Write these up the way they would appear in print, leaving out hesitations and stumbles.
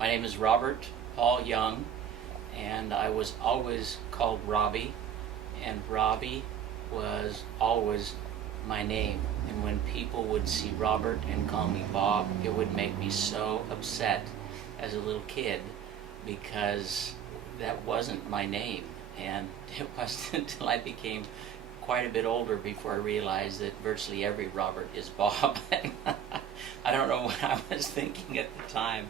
My name is Robert Paul Young, and I was always called Robbie, and Robbie was always my name. And when people would see Robert and call me Bob, it would make me so upset as a little kid because that wasn't my name. And it wasn't until I became quite a bit older before I realized that virtually every Robert is Bob. I don't know what I was thinking at the time,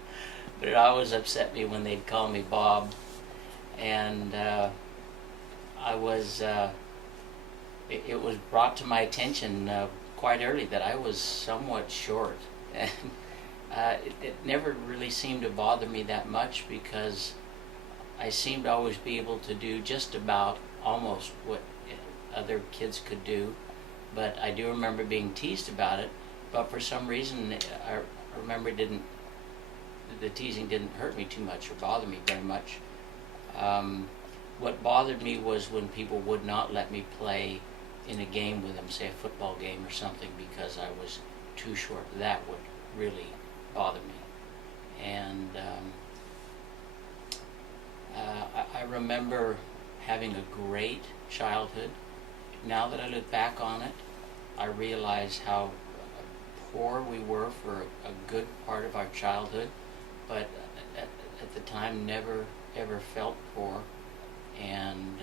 but it always upset me when they'd call me Bob. And I was, it was brought to my attention quite early that I was somewhat short. And it never really seemed to bother me that much because I seemed to always be able to do just about almost what other kids could do. But I do remember being teased about it, but for some reason I remember the teasing didn't hurt me too much or bother me very much. What bothered me was when people would not let me play in a game with them, say a football game or something, because I was too short. That would really bother me. And I remember having a great childhood. Now that I look back on it, I realize how poor we were for a good part of our childhood, but at the time never ever felt poor. And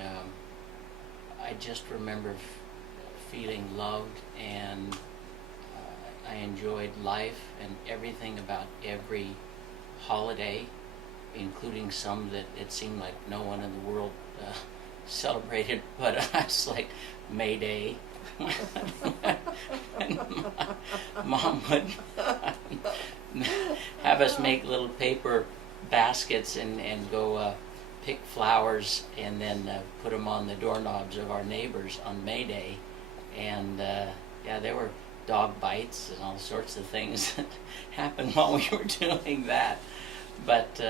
I just remember feeling loved, and I enjoyed life and everything about every holiday, including some that it seemed like no one in the world celebrated but us, like May Day. Mom would have us make little paper baskets and go pick flowers and then put them on the doorknobs of our neighbors on May Day. And yeah, there were dog bites and all sorts of things that happened while we were doing that. But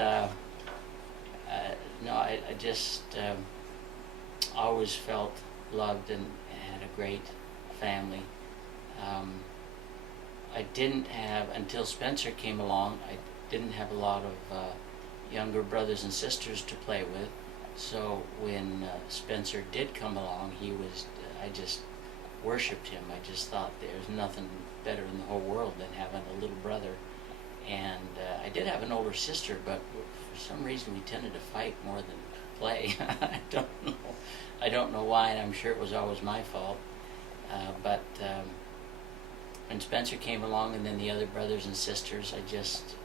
no, I just always felt loved and had a great family. I didn't have, until Spencer came along, I didn't have a lot of younger brothers and sisters to play with. So when Spencer did come along, I just worshipped him. I just thought there's nothing better in the whole world than having a little brother. And I did have an older sister, but for some reason we tended to fight more than play. I don't know why, and I'm sure it was always my fault. But when Spencer came along, and then the other brothers and sisters, I just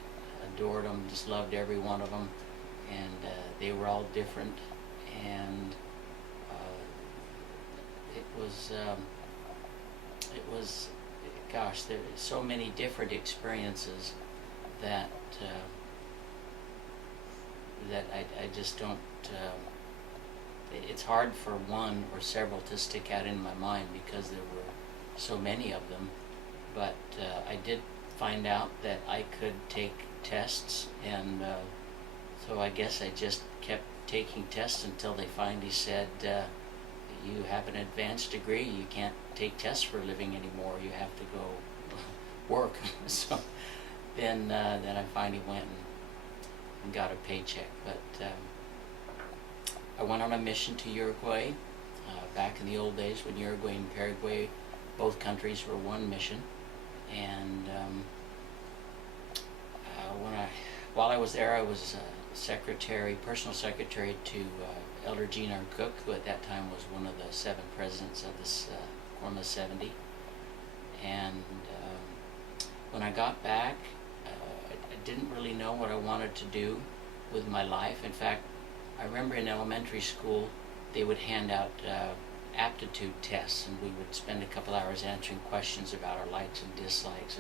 adored them, just loved every one of them, and they were all different, and it was, gosh, there are so many different experiences that I just don't. It's hard for one or several to stick out in my mind because there were so many of them. But I did find out that I could take tests, and so I guess I just kept taking tests until they finally said, you have an advanced degree, you can't take tests for a living anymore, you have to go work. So then I finally went and got a paycheck. But I went on a mission to Uruguay back in the old days when Uruguay and Paraguay, both countries were one mission. And while I was there, I was personal secretary to Elder Gene R. Cook, who at that time was one of the 7 presidents of this Quorum of 70. And when I got back, I didn't really know what I wanted to do with my life. In fact, I remember in elementary school, they would hand out aptitude tests, and we would spend a couple hours answering questions about our likes and dislikes.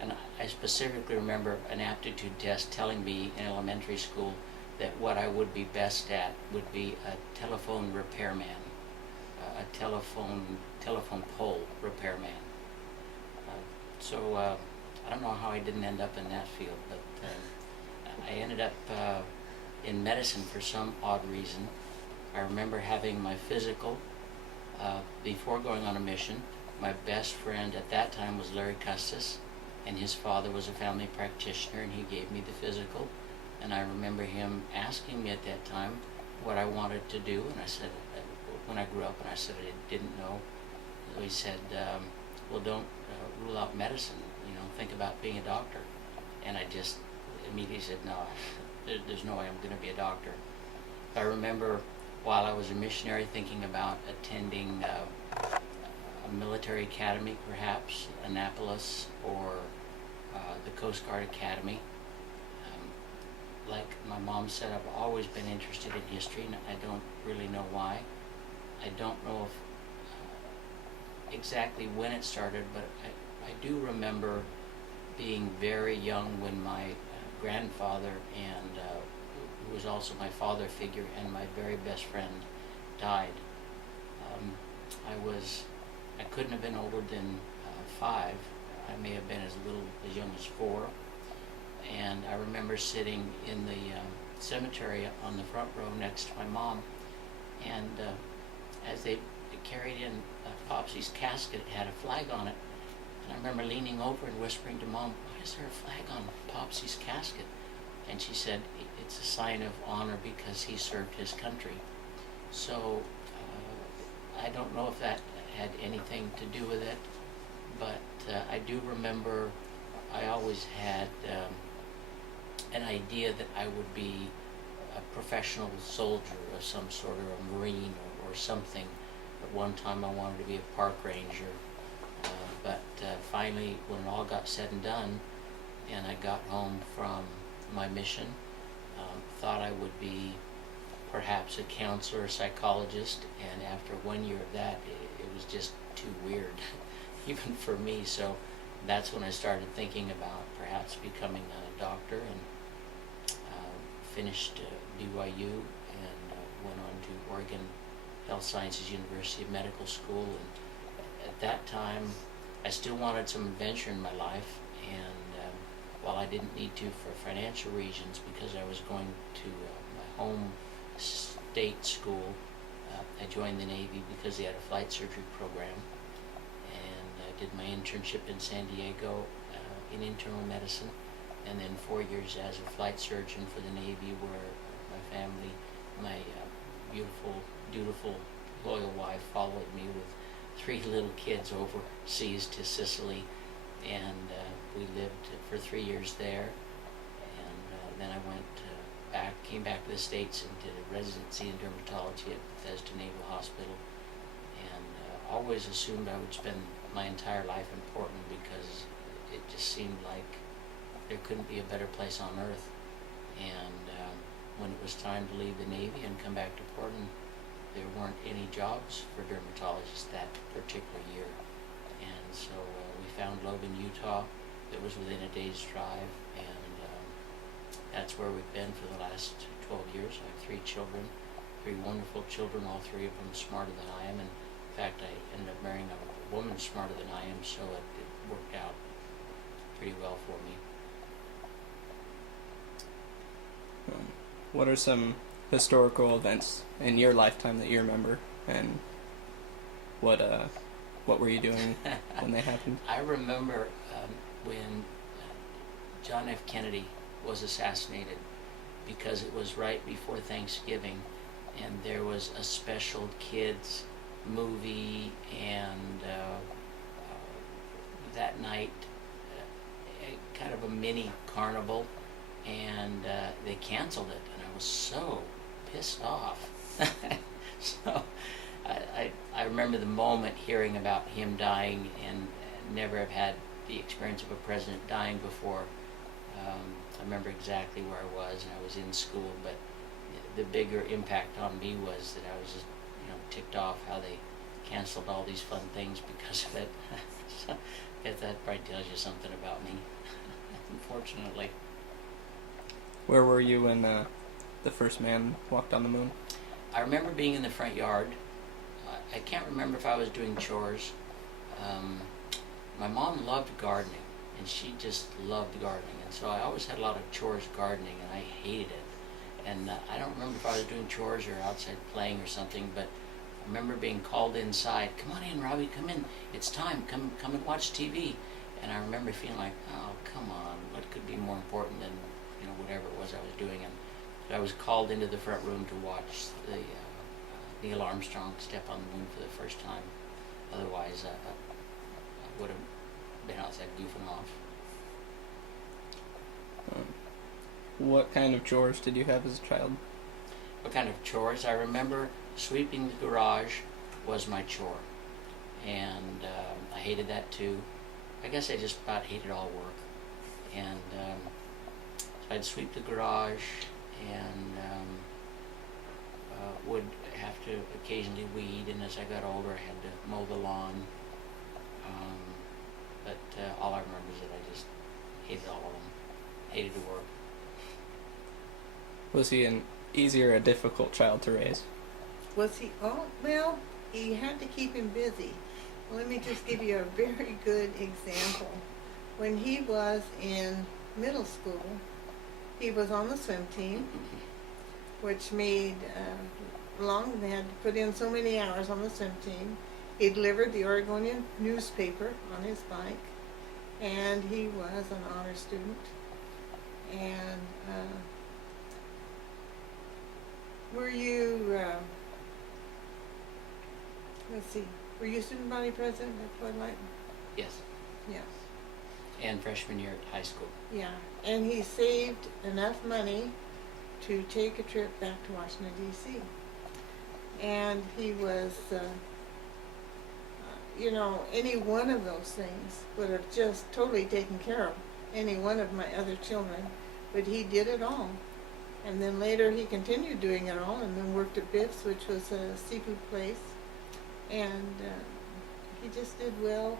And I specifically remember an aptitude test telling me in elementary school that what I would be best at would be a telephone repairman, a telephone pole repairman. So I don't know how I didn't end up in that field, but I ended up in medicine for some odd reason. I remember having my physical before going on a mission. My best friend at that time was Larry Custis, and his father was a family practitioner, and he gave me the physical. And I remember him asking me at that time what I wanted to do, and I said, when I grew up, and I said I didn't know. So he said, well, don't rule out medicine, think about being a doctor. And I just immediately said, no, there's no way I'm going to be a doctor. I remember while I was a missionary thinking about attending a military academy, perhaps Annapolis, or the Coast Guard Academy. Like my mom said, I've always been interested in history, and I don't really know why. I don't know if exactly when it started, but I do remember being very young when my grandfather, and who was also my father figure and my very best friend, died. I couldn't have been older than 5. I may have been as young as 4. And I remember sitting in the cemetery on the front row next to my mom, and as they carried in Popsy's casket, it had a flag on it. And I remember leaning over and whispering to Mom, why is there a flag on Popsy's casket? And she said, it's a sign of honor because he served his country. So I don't know if that had anything to do with it, but I do remember I always had an idea that I would be a professional soldier of some sort, or a Marine or something. At one time I wanted to be a park ranger, but finally, when it all got said and done, and I got home from my mission, thought I would be perhaps a counselor or psychologist, and after 1 year of that, it was just too weird, even for me. So that's when I started thinking about perhaps becoming a doctor, and finished BYU and went on to Oregon Health Sciences University of Medical School. And at that time, I still wanted some adventure in my life, and while I didn't need to for financial reasons, because I was going to my home state school, I joined the Navy because they had a flight surgery program, and I did my internship in San Diego in internal medicine, and then 4 years as a flight surgeon for the Navy, where my family, my beautiful, dutiful, loyal wife followed me with 3 little kids overseas to Sicily, and we lived for 3 years there, and then I came back to the States and did a residency in dermatology at Bethesda Naval Hospital, and always assumed I would spend my entire life in Portland because it just seemed like there couldn't be a better place on earth. And when it was time to leave the Navy and come back to Portland, there weren't any jobs for dermatologists that particular year. And so we found Logan, Utah, that was within a day's drive, and that's where we've been for the last 12 years. I have 3 children, 3 wonderful children, all 3 of them smarter than I am. And in fact, I ended up marrying a woman smarter than I am, so it worked out pretty well for me. What are some historical events in your lifetime that you remember, and what were you doing when they happened? I remember when John F. Kennedy was assassinated, because it was right before Thanksgiving, and there was a special kids movie, and that night, kind of a mini carnival, and they canceled it, and I was so pissed off. So I remember the moment hearing about him dying, and never have had the experience of a president dying before. I remember exactly where I was, and I was in school, but the bigger impact on me was that I was just, ticked off how they canceled all these fun things because of it. So I guess that probably tells you something about me, unfortunately. Where were you when the first man walked on the moon? I remember being in the front yard. I can't remember if I was doing chores. My mom loved gardening, and she just loved gardening, and so I always had a lot of chores gardening, and I hated it. And I don't remember if I was doing chores or outside playing or something, but I remember being called inside. Come on in, Robbie, come in. It's time. Come and watch TV. And I remember feeling like, oh, come on, what could be more important than, whatever it was I was doing? And I was called into the front room to watch the Neil Armstrong step on the moon for the first time. Otherwise, I would have been outside goofing off. What kind of chores did you have as a child? What kind of chores? I remember sweeping the garage was my chore. And I hated that too. I guess I just about hated all work. And so I'd sweep the garage and would have to occasionally weed. And as I got older, I had to mow the lawn. But all I remember is that I just hated all of them. Hated to work. Was he an easy or a difficult child to raise? Was he? Oh, well, he had to keep him busy. Let me just give you a very good example. When he was in middle school, he was on the swim team, which made they had to put in so many hours on the swim team. He delivered the Oregonian newspaper on his bike, and he was an honor student. And were you, let's see, were you student body president at Floyd Light? Yes. Yes. And freshman year at high school. Yeah, and he saved enough money to take a trip back to Washington, D.C. And he was, any one of those things would have just totally taken care of any one of my other children, but he did it all. And then later he continued doing it all and then worked at Biff's, which was a seafood place. And he just did well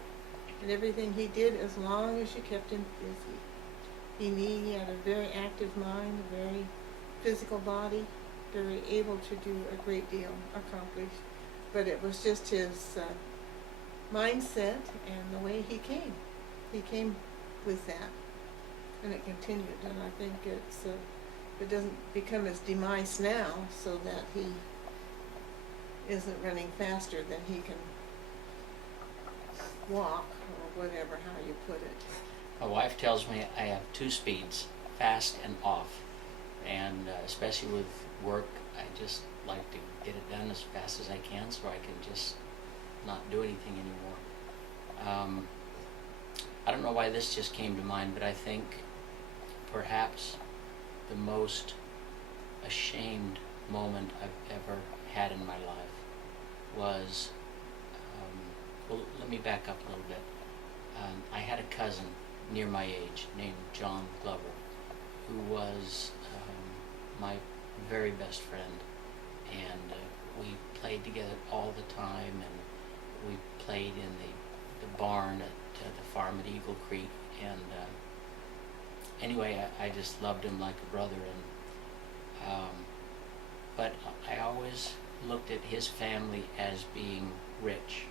in everything he did as long as you kept him busy. He had a very active mind, a very physical body, very able to do a great deal, accomplish. But it was just his mindset and the way he came. He came with that. And it continued. And I think it doesn't become his demise now, so that he isn't running faster than he can walk, or whatever, how you put it. My wife tells me I have two speeds, fast and off. And especially with work, I just like to get it done as fast as I can so I can just not do anything anymore. I don't know why this just came to mind, but I think perhaps the most ashamed moment I've ever had in my life was, well, let me back up a little bit. I had a cousin near my age named John Glover, who was my very best friend, and we played together all the time, and we played in the barn at the farm at Eagle Creek, and anyway, I just loved him like a brother, and but I always looked at his family as being rich.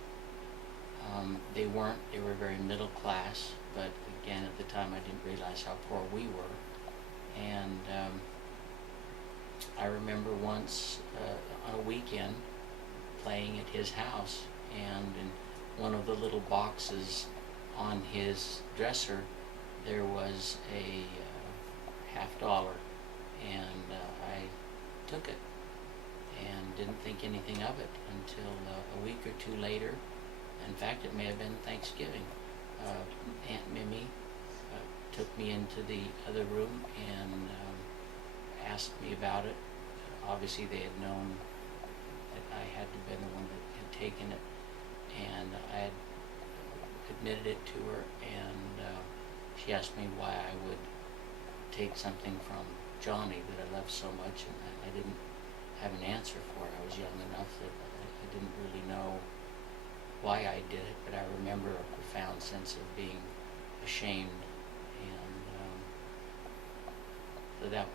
They weren't, they were very middle class, but again, at the time I didn't realize how poor we were. And I remember once on a weekend playing at his house, and in one of the little boxes on his dresser there was a $50, and I took it and didn't think anything of it until a week or two later. In fact, it may have been Thanksgiving. Aunt Mimi took me into the other room and asked me about it. Obviously they had known that I had to be the one that had taken it, and I had admitted it to her, and she asked me why I would take something from Johnny that I loved so much, and I didn't have an answer for it. I was young enough that I didn't really know why I did it, but I remember a profound sense of being ashamed, and so that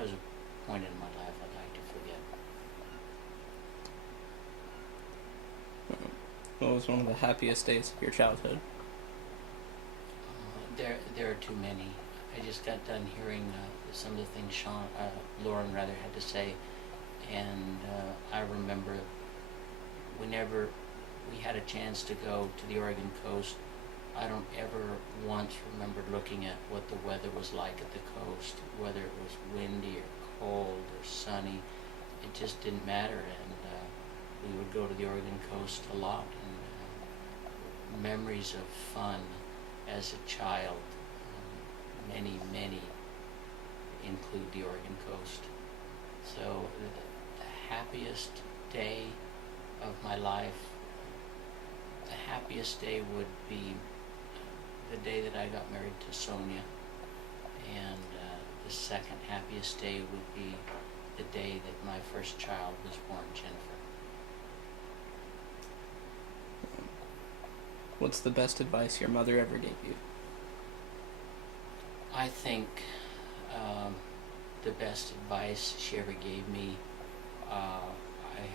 was a point in my life I'd like to forget. What was one of the happiest days of your childhood? There are too many. I just got done hearing some of the things Lauren had to say, and I remember whenever we had a chance to go to the Oregon coast I don't ever once remember looking at what the weather was like at the coast, whether it was windy or cold or sunny. It just didn't matter, and we would go to the Oregon coast a lot, and memories of fun as a child, many, many include the Oregon coast. So the happiest day of my life, the happiest day would be the day that I got married to Sonia, and the second happiest day would be the day that my first child was born, Jennifer. What's the best advice your mother ever gave you? I think the best advice she ever gave me, I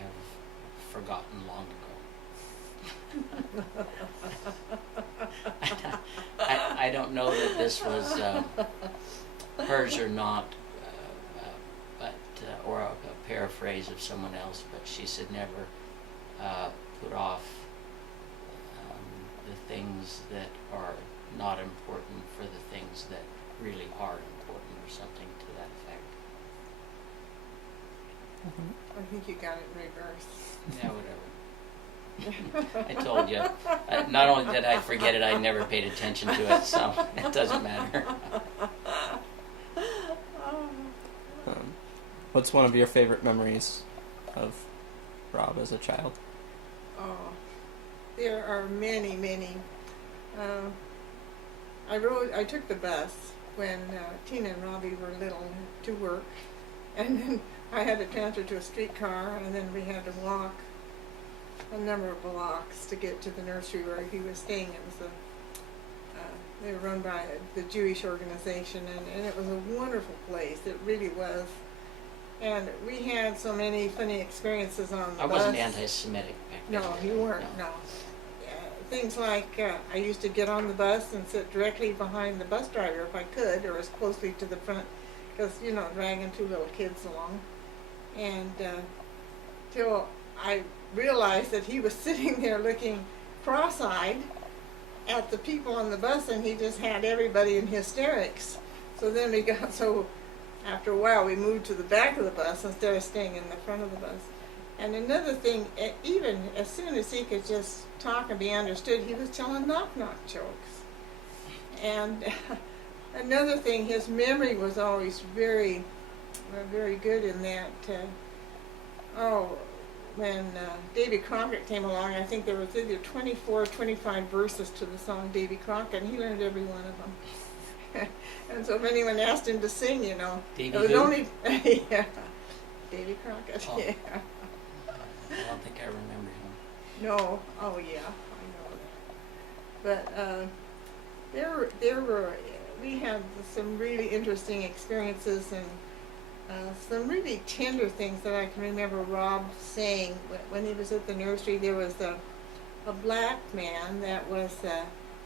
have forgotten long ago. I don't know that this was hers or not, but or a paraphrase of someone else. But she said never put off the things that are not important for the things that really are important, or something to that effect. I think you got it in reverse. Yeah, whatever. I told you. Not only did I forget it, I never paid attention to it, so it doesn't matter. What's one of your favorite memories of Rob as a child? Oh, there are many, many. I took the bus when Tina and Robbie were little to work, and then I had to transfer to a streetcar, and then we had to walk a number of blocks to get to the nursery where he was staying. It was they were run by the Jewish organization, and it was a wonderful place. It really was. And we had so many funny experiences on the bus. I wasn't anti-Semitic back then. No, you weren't, no. Things like I used to get on the bus and sit directly behind the bus driver if I could, or as closely to the front, because, dragging two little kids along. And till I realized that he was sitting there looking cross-eyed at the people on the bus, and he just had everybody in hysterics. So then after a while we moved to the back of the bus instead of staying in the front of the bus. And another thing, even as soon as he could just talk and be understood, he was telling knock-knock jokes. And another thing, his memory was always very, very good in that, when Davy Crockett came along, I think there was either 24 or 25 verses to the song Davy Crockett, and he learned every one of them. And so if anyone asked him to sing, Davy it was who? only, yeah, Davy Crockett, Oh. yeah. I don't think I remember him. No, oh yeah, I know that. But we had some really interesting experiences, and some really tender things that I can remember Rob saying when he was at the nursery. There was a black man that was,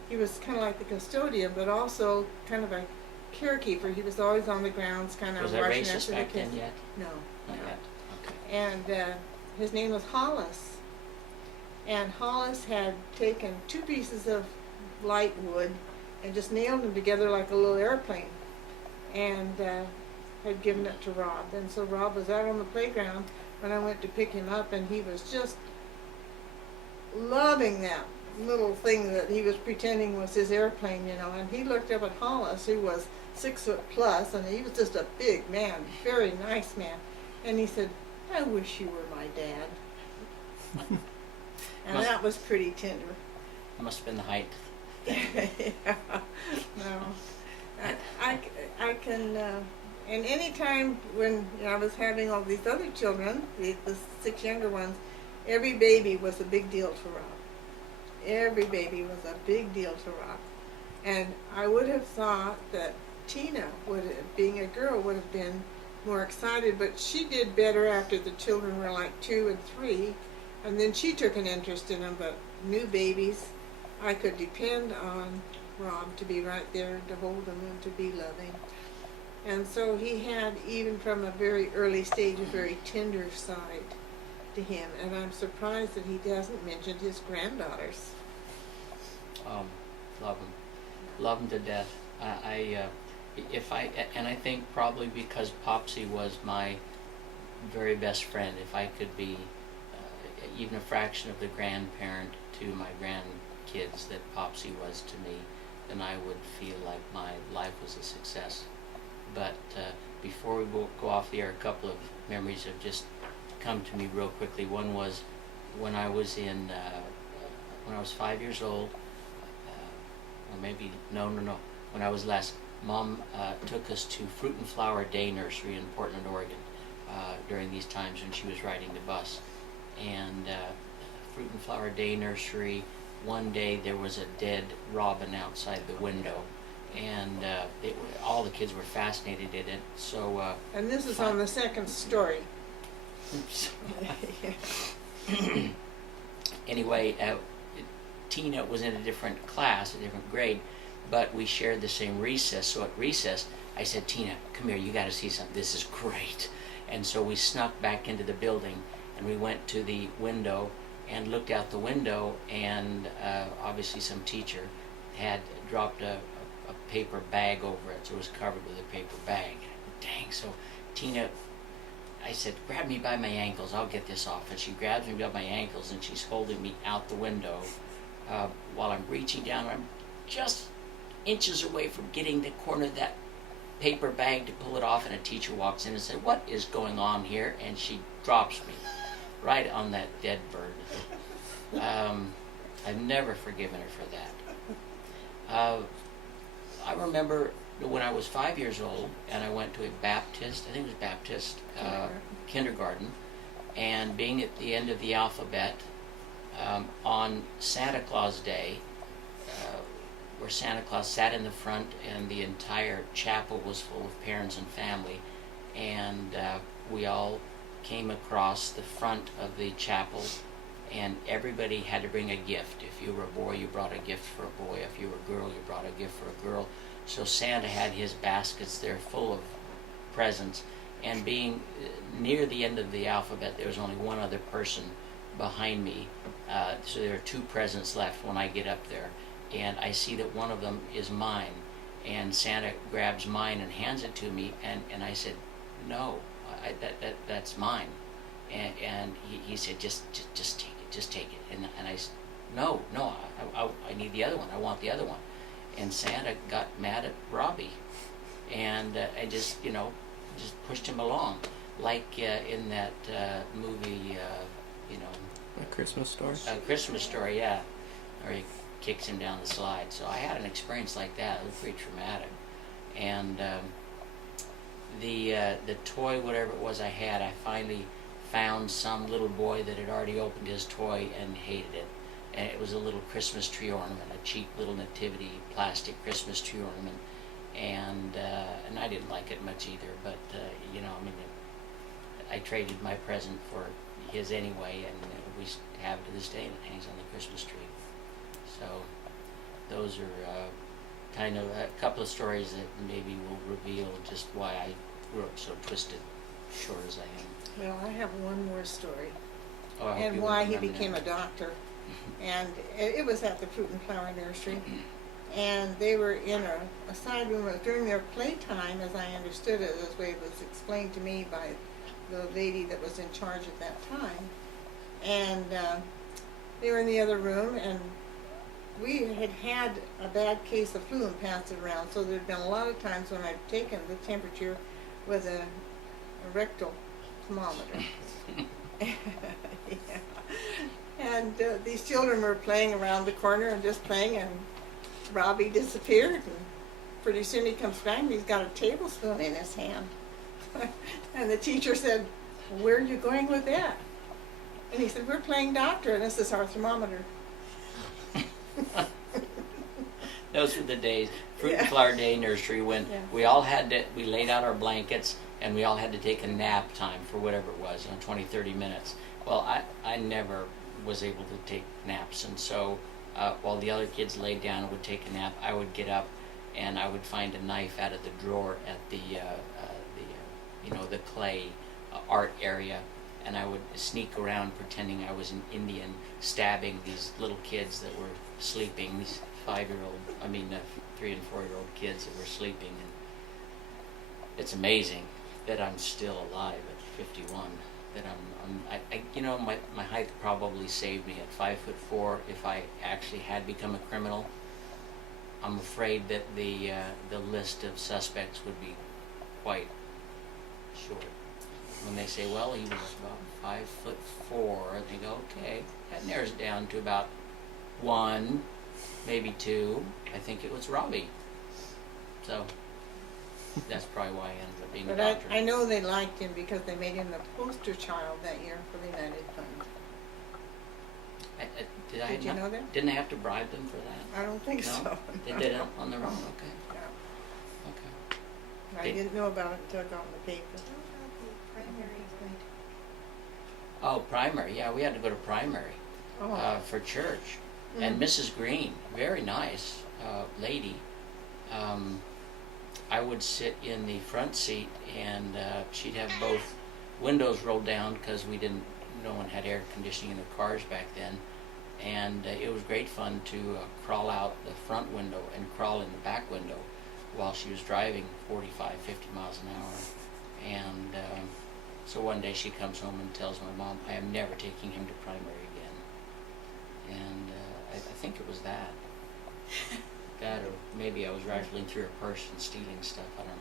he was kind of like the custodian, but also kind of a carekeeper. He was always on the grounds, kind of Was that watching racist after the back kids. then yet? No, Not no. yet. Okay. And his name was Hollis. And Hollis had taken two pieces of light wood and just nailed them together like a little airplane, and had given it to Rob. And so Rob was out on the playground when I went to pick him up, and he was just loving that little thing that he was pretending was his airplane, and he looked up at Hollis, who was 6 foot plus, and he was just a big man, very nice man, and he said, "I wish you were my dad." And that was pretty tender. That must have been the height. Yeah. No. I can, and any time when I was having all these other children, the 6 younger ones, every baby was a big deal to Rob. Every baby was a big deal to Rob. And I would have thought that Tina, being a girl, would have been more excited, but she did better after the children were like 2 and 3, and then she took an interest in them. But new babies, I could depend on Rob to be right there to hold them and to be loving. And so he had, even from a very early stage, a very tender side to him. And I'm surprised that he hasn't mentioned his granddaughters. love them to death. I think probably because Popsy was my very best friend. If I could be even a fraction of the grandparent to my grandkids that Popsy was to me, then I would feel like my life was a success. But before we go off the air, a couple of memories have just come to me real quickly. One was when I was when I was 5 years old, or maybe, no, when I was less, Mom took us to Fruit and Flower Day Nursery in Portland, Oregon, during these times when she was riding the bus. And Fruit and Flower Day Nursery, one day there was a dead robin outside the window, and all the kids were fascinated in it. So. And this is on the second story. Oops. Anyway, Tina was in a different class, a different grade, but we shared the same recess. So at recess, I said, Tina, come here, you got to see something. This is great. And so we snuck back into the building, and we went to the window and looked out the window, and obviously some teacher had dropped a paper bag over it, so it was covered with a paper bag. Dang, so Tina, I said, grab me by my ankles, I'll get this off. And she grabs me by my ankles, and she's holding me out the window while I'm reaching down. I'm just inches away from getting the corner of that paper bag to pull it off, and a teacher walks in and said, what is going on here? And she drops me right on that dead bird. I've never forgiven her for that. I remember when I was 5 years old, and I went to a Baptist, I think it was Baptist, kindergarten, and being at the end of the alphabet, on Santa Claus Day, where Santa Claus sat in the front and the entire chapel was full of parents and family, and we all came across the front of the chapel, and everybody had to bring a gift. If you were a boy, you brought a gift for a boy. If you were a girl, you brought a gift for a girl. So Santa had his baskets there full of presents, and being near the end of the alphabet, there was only one other person behind me, so there are 2 presents left when I get up there, and I see that one of them is mine, and Santa grabs mine and hands it to me, and I said, no, that's mine, and he said, just take it, and I said, no, I need the other one, I want the other one. And Santa got mad at Robbie, and I just pushed him along, like in that movie, A Christmas Story? A Christmas Story, yeah, where he kicks him down the slide. So I had an experience like that. It was pretty traumatic. And the toy, whatever it was I had, I finally found some little boy that had already opened his toy and hated it. And it was a little Christmas tree ornament, a cheap little nativity plastic Christmas tree ornament, and I didn't like it much either. But I traded my present for his anyway, and we have it to this day, and it hangs on the Christmas tree. So those are kind of a couple of stories that maybe will reveal just why I grew up so twisted, short as I am. Well, I have one more story, Oh, I hope and you why will he remember became that. a doctor. And it was at the Fruit and Flower Nursery, and they were in a side room during their playtime, as I understood it, as way it was explained to me by the lady that was in charge at that time. And they were in the other room, and we had a bad case of flu and passed it around, so there'd been a lot of times when I'd taken the temperature with a rectal thermometer. Yeah. And these children were playing around the corner and just playing, and Robbie disappeared, and pretty soon he comes back and he's got a tablespoon in his hand. And the teacher said, where are you going with that? And he said, we're playing doctor, and this is our thermometer. Those were the days, Fruit Yeah. and Flower Day Nursery, when Yeah. we laid out our blankets, and we all had to take a nap time for whatever it was, 20, 30 minutes. Well, I never was able to take naps, and so while the other kids laid down and would take a nap, I would get up and I would find a knife out of the drawer at the clay art area, and I would sneak around pretending I was an Indian, stabbing these little kids that were sleeping, these 3 and 4-year-old kids that were sleeping. And it's amazing that I'm still alive at 51. That my height probably saved me at 5'4". If I actually had become a criminal, I'm afraid that the list of suspects would be quite short. When they say, well, he was about 5'4", they go, okay, that narrows it down to about 1, maybe 2. I think it was Robbie. So that's probably why I ended up being a But doctor. I know they liked him because they made him the poster child that year for the United Fund. Did you know that? Didn't I have to bribe them for that? I don't think No? so. They did it on their own. Okay. Yeah. Okay. I didn't know about it until I got in the paper. Oh, primary. Yeah, we had to go to primary for church. And Mrs. Green, very nice lady. I would sit in the front seat, and she'd have both windows rolled down because no one had air conditioning in their cars back then. And it was great fun to crawl out the front window and crawl in the back window while she was driving 45, 50 miles an hour. And so one day she comes home and tells my mom, I am never taking him to primary again. And I think it was that. That, or maybe I was rifling through her purse and stealing stuff. I don't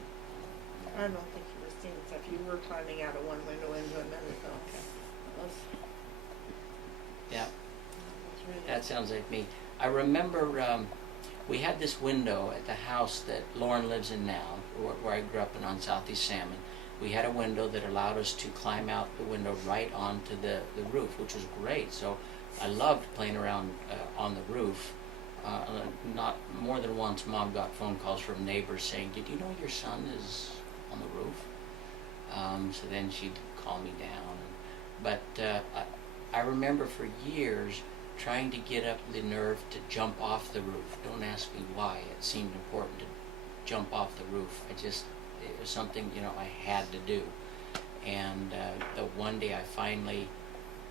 know. I don't think you were seeing stuff. You were climbing out of one window into another. So Yeah, really that sounds like me. I remember we had this window at the house that Lauren lives in now, where I grew up on Southeast Salmon. We had a window that allowed us to climb out the window right onto the roof, which was great. So I loved playing around on the roof. Not more than once, Mom got phone calls from neighbors saying, did you know your son is on the roof? So then she'd calm me down. But I remember for years trying to get up the nerve to jump off the roof. Don't ask me why. It seemed important to jump off the roof. It was something, I had to do. And the one day I finally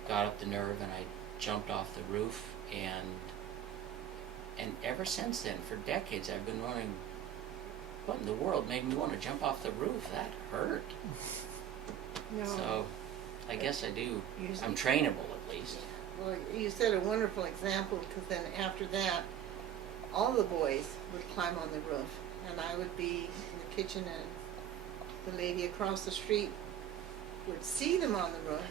got up the nerve and I jumped off the roof, and ever since then, for decades, I've been wondering, what in the world made me want to jump off the roof? That hurt. No. So I guess I do. Usually- I'm trainable at least. Well, you set a wonderful example, because then after that, all the boys would climb on the roof, and I would be in the kitchen, and the lady across the street would see them on the roof,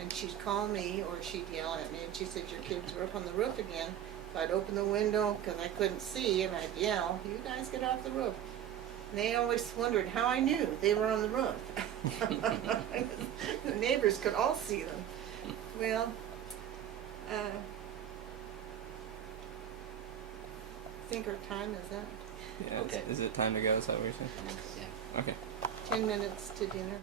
and she'd call me, or she'd yell at me, and she said, your kids are up on the roof again. So I'd open the window, because I couldn't see, and I'd yell, you guys get off the roof. And they always wondered how I knew they were on the roof. The neighbors could all see them. Well, I think our time is up. Yeah. Okay. Is it time to go? Is that what you're saying? Yeah. Okay. 10 minutes to dinner.